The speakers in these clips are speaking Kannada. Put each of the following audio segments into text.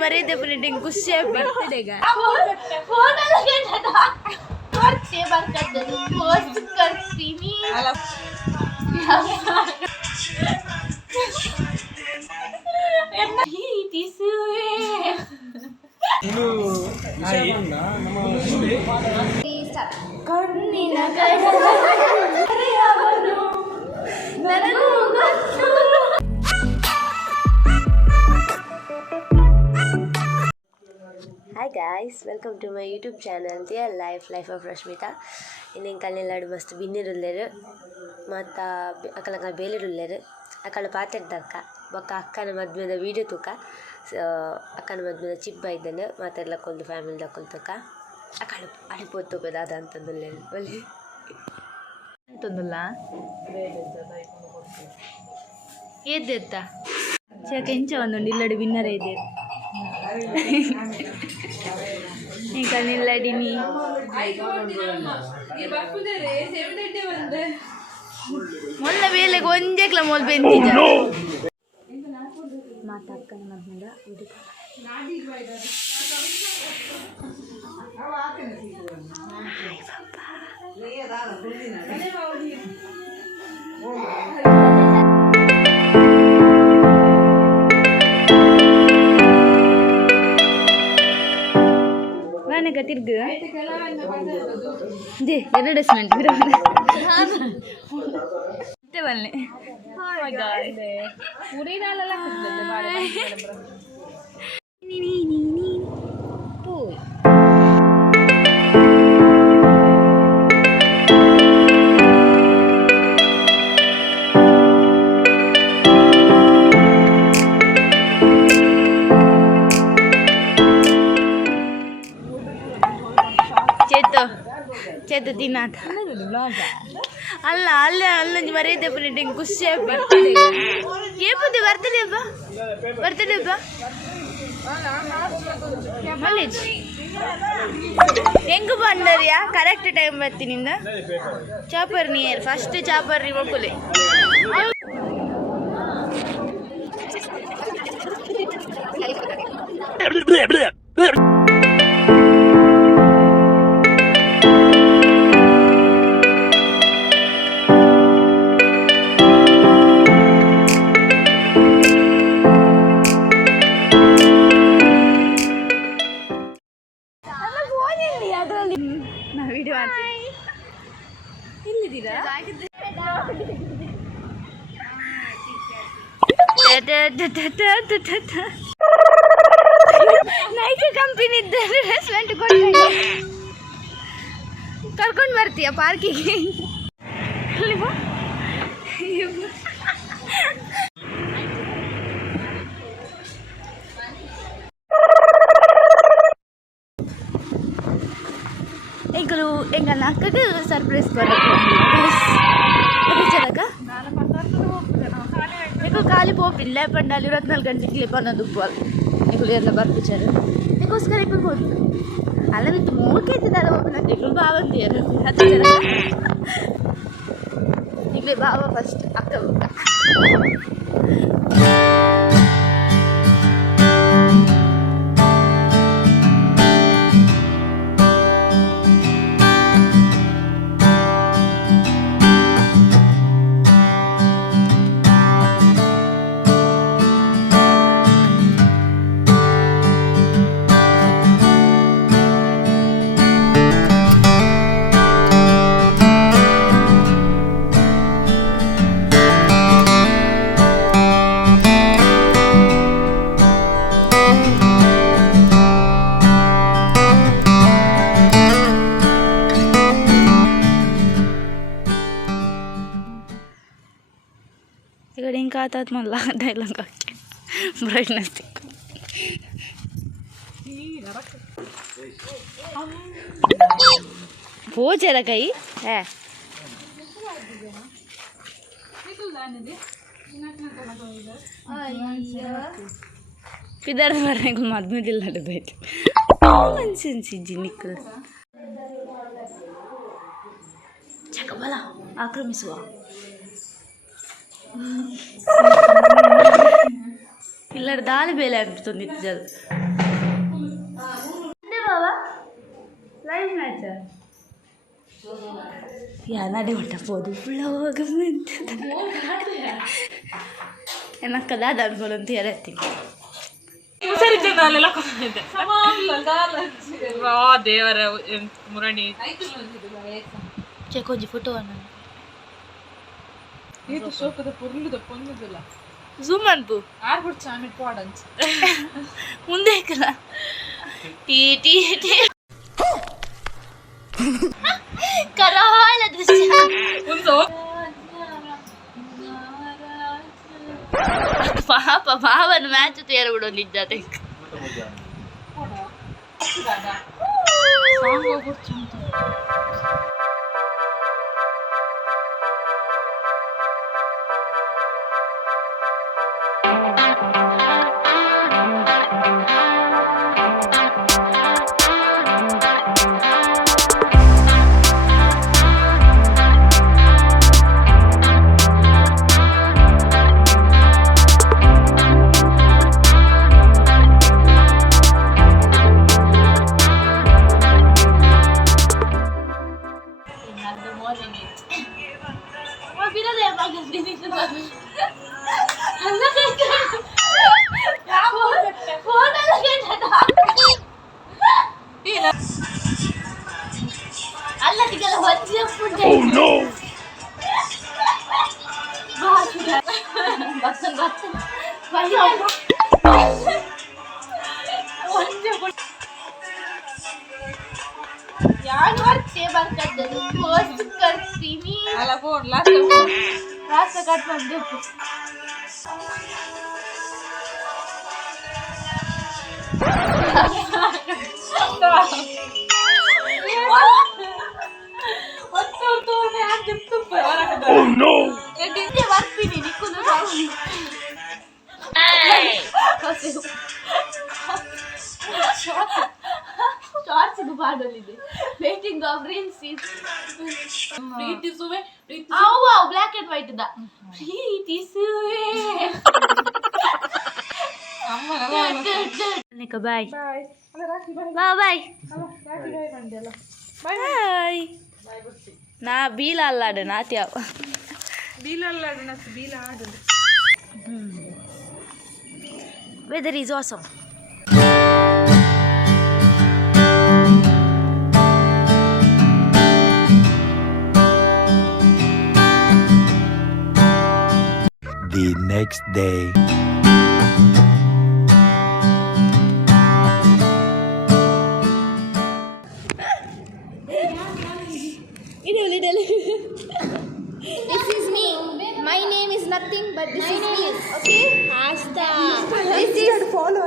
ಮರೆಯದೆ ಬಂದಿಟ್ಟು ಖುಷಿ ಆಗ್ಬಿಡ್ತದೆ ಕಣ್ಣಿನ hi guys, welcome to my YouTube channel dear life of Rashmita. ಇನ್ನೇನು ಕಲ್ಲೆಲ್ಲಾಡು ಮಸ್ತ್ ಬಿನ್ನಿರುಲ್ಲೇರು ಮತ್ತು ಅಕ್ಕಲಂಗ ಬೇಲಿರುಲ್ಲೇರು ಅಕ್ಕಳ ಪಾತ್ರೆ ತಕ್ಕ ಬೊಕ್ಕ ಅಕ್ಕನ ಮದ್ವೆದ ವೀಡಿಯೋ ತೂಕ ಅಕ್ಕನ ಮದ್ವೆದ ಚಿಪ್ಪ ಇದ್ದಾನೆ ಮಾತಾಡ್ಲಕ್ಕೊಂದು ಫ್ಯಾಮಿಲಿ ತಕ್ಕೊಳ್ತಕ್ಕ ಅಕ್ಕಳು ಅಳಿಪೋತೋಪದ ಅದ ಅಂತಂದುಲ್ಲೇನು ಒಳ್ಳೆ ಅಂತಂದುಲ್ಲ ಏದ್ದೆತ್ತ ಚಕ ಇಂಚ ಒಂದುಂಡು ಇಲ್ಲಡಿ ಬಿನ್ನರ ಇದೆ ಈಗ ನಿಲ್ಲಡಿನಿ ಮೊಲ್ಲ ಬೇಲೆಗೆ ಒಂಜೆಕ್ಲ ಮೊಲ್ ಬೆಂದಿಜ ಮಾತಾಡ್ಕೊಂಡು ಮದ್ಮೇಲೆ ತಿರ್ಗ ಅಡ್ವರ್ಟೈಸ್ಮೆಂಟ್ ಬನ್ನಿ ಚೇತು ತಿನ್ನಾತ ಅಲ್ಲ ಅಲ್ಲ ಅಲ್ಲೊಂದು ಮರೆಯದೆ ಬಂದಿಟ್ಟು ಖುಷಿ ಆಗ್ಬಿಡ್ತದೆ ಏಪುದೆ ಬರ್ತದೆ ಮಲ್ಲೇಜ್ ಹೆಂಗ ಬಂದರಿಯಾ ಕರೆಕ್ಟ್ ಟೈಮ್ ಬರ್ತೀನಿಂದ ಚಾಪರ್ ನಿಯರ್ ಫಸ್ಟ್ ಚಾಪರ್ ರಿವಕುಲೆ ನೈಕ್ ಕಂಪನಿ ರೆಸ್ಟೋರೆಂಟ್ ಕರ್ಕೊಂಡು ಬರ್ತೀಯ ಪಾರ್ಕಿಗೆ ಎಂಕಲು ಎಂಗಲ್ಲ ಅಕ್ಕಗೆ ಸರ್ಪ್ರೈಸ್ మీకు ఖాళీ పోపిల్ల పండాలి 24 గంటలకి లేపన్నది పోవాలి నీకు ఎట్లా పంపించారు నీకోసం ఇప్పుడు పోతుంది అలా నీకు మూడుకైతే దాని నాకు నీకు బాగా తీయరు నీకు బాగా ఫస్ట్ అక్క इकडे इंका आता मला द्यायला ब्राईटनेस పోచేరా కై पिदर निकल मद्मे दिल बैठ जिनिकल चकबला आक्रमिಸುವ ಇಲ್ಲಡ ದಾಳಿ ಬೇಲೆ ಅನ್ಬಿಡ್ತದೆ ನಿಜಲ್ ಬಾಬಾ ಲೈವ್ ಮ್ಯಾಚ್ ಯಾನಡೆ ಹೊಟ್ಟ ಪೋದು ಬ್ಲಾಗ್ ಏನಕ್ಕದ ಅದು ಅನ್ಬೋದು ಅಂತ ಹೇಳತ್ತೀನಿ ಸರಿ ಜನರೆಲ್ಲ ದೇವರ ಮುರಣಿ ಕೊಂಚ ಫೋಟೋ ಇದು ಶೋಕದ ಪುರ್ಲುದ ಪೊಂದುದಿಲ್ಲ ಝೂಮ್ ಅನ್ಪು ಆಡ್ಬಿಡ್ತು ಆಮೇಲೆ ಪಾಡಂಚು ಮುಂದೆ ಕಲ ಟೀ ಟೀ ಟೀ ಕರಾಳ ದೃಶ್ಯ ಪಾಪ ಭಾವನ ಮ್ಯಾಚ್ ತೇರ ಬಿಡೋದಿದ್ದ ವೇಟಿಂಗ್ ಆಫ್ ರಿಲ್ಸ್ ಪ್ರೀತಿಸುವೆ ಬ್ಲಾಕ್ ಅಂಡ್ ವೈಟ್ ಇದ್ದ ಪ್ರೀತಿಸುವೆ ಬಾಯ್ ಬಾಯ್ ಬಾಯ್ ನಾ ಬೀಲ ಅಲ್ಲಾಡ ನಾತ್ಯಾವ ಬೀಲ ಅಲ್ಲಾಡ ಬೀಲ ಆಡು weather is awesome The next day. This is me. My name is nothing, but this is me. Okay? Asta.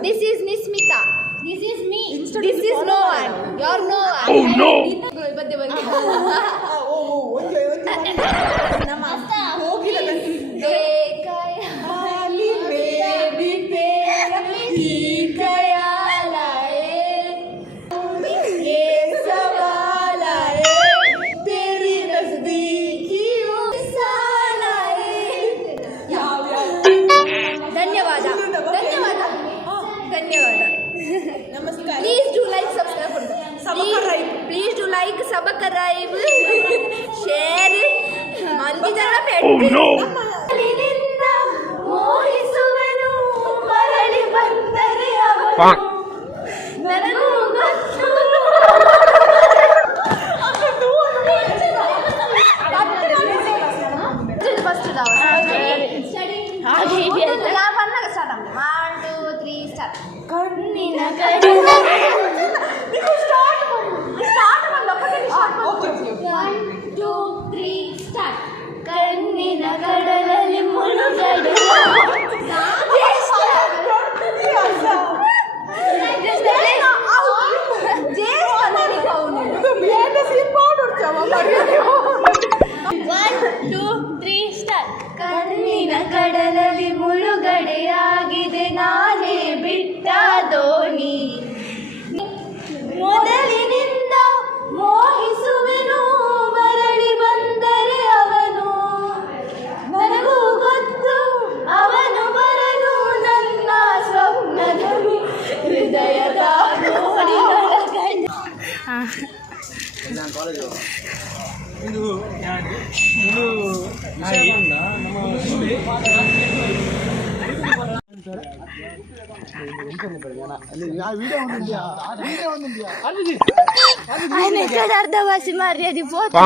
This is Nismita. This is me. This is no one. You're no one. Oh no! Please do like, subscribe. Please do like, subscribe, share. Oh no! ಕಣ್ಣಿನ ಕಡಲಲ್ಲಿ ಮುಳುಗಡೆ ಕಣ್ಣಿನ ಕಡಲಲ್ಲಿ ಮುಳುಗಡೆಯಾಗಿದೆ ನಾನೇ ಬಿಟ್ಟ ದೋಣಿ ఆయన ఎక్కడ అర్థం వాసి మరి అది పోతా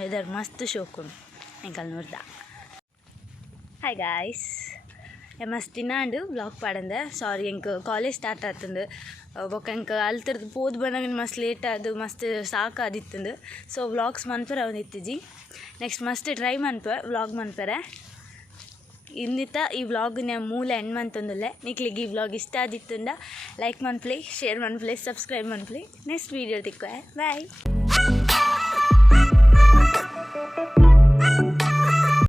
ವೆದರ್ ಮಸ್ತ್ ಶೋಕುಂಡು ಎಂಕಲ್ ನೋಡ್ದ. ಹಾಯ್ ಗಾಯ್ಸ್, ಮಸ್ತ್ ತಿನ್ನಾಂಡು ಬ್ಲಾಗ್ ಪಾಡಂದೆ. ಸಾರಿ ಎಂಕ್ ಕಾಲೇಜ್ ಸ್ಟಾರ್ಟ್ ಆತಂದು ಬೊಕ್ಕ ಎಂಕ್ ಅಲ್ತರದು ಪೋದು ಬಂದಾಗ ಮಸ್ತ್ ಲೇಟ್ ಆದು ಮಸ್ತ್ ಸಾಕಾದಿತ್ತಂದು. ಸೊ ವ್ಲಾಗ್ಸ್ ಮನ್ಪರೆ ಅವನು ಇತ್ತಿಜಿ ನೆಕ್ಸ್ಟ್ ಮಸ್ತ್ ಟ್ರೈ ಮನ್ಪೆ ವ್ಲಾಗ್ ಮನ್ಪರೆ. ಇನ್ನಿತ ಈ ವ್ಲಾಗ್ನ ಮೂಲ ಎಂಡ್ ಮಂತೊಂದುಲ್ಲೆ. ನಿಕ್ಲಿಗೆ ಈ ವ್ಲಾಗ್ ಇಷ್ಟ ಆದಿತ್ತಂದ ಲೈಕ್ ಮನ್ಪ್ಲಿ, ಶೇರ್ ಮನ್ಪ್ಲಿ, ಸಬ್ಸ್ಕ್ರೈಬ್ ಮನ್ಪ್ಲಿ. ನೆಕ್ಸ್ಟ್ ವೀಡಿಯೋ ತಿಕ್ಕುವೆ. ಬಾಯ್.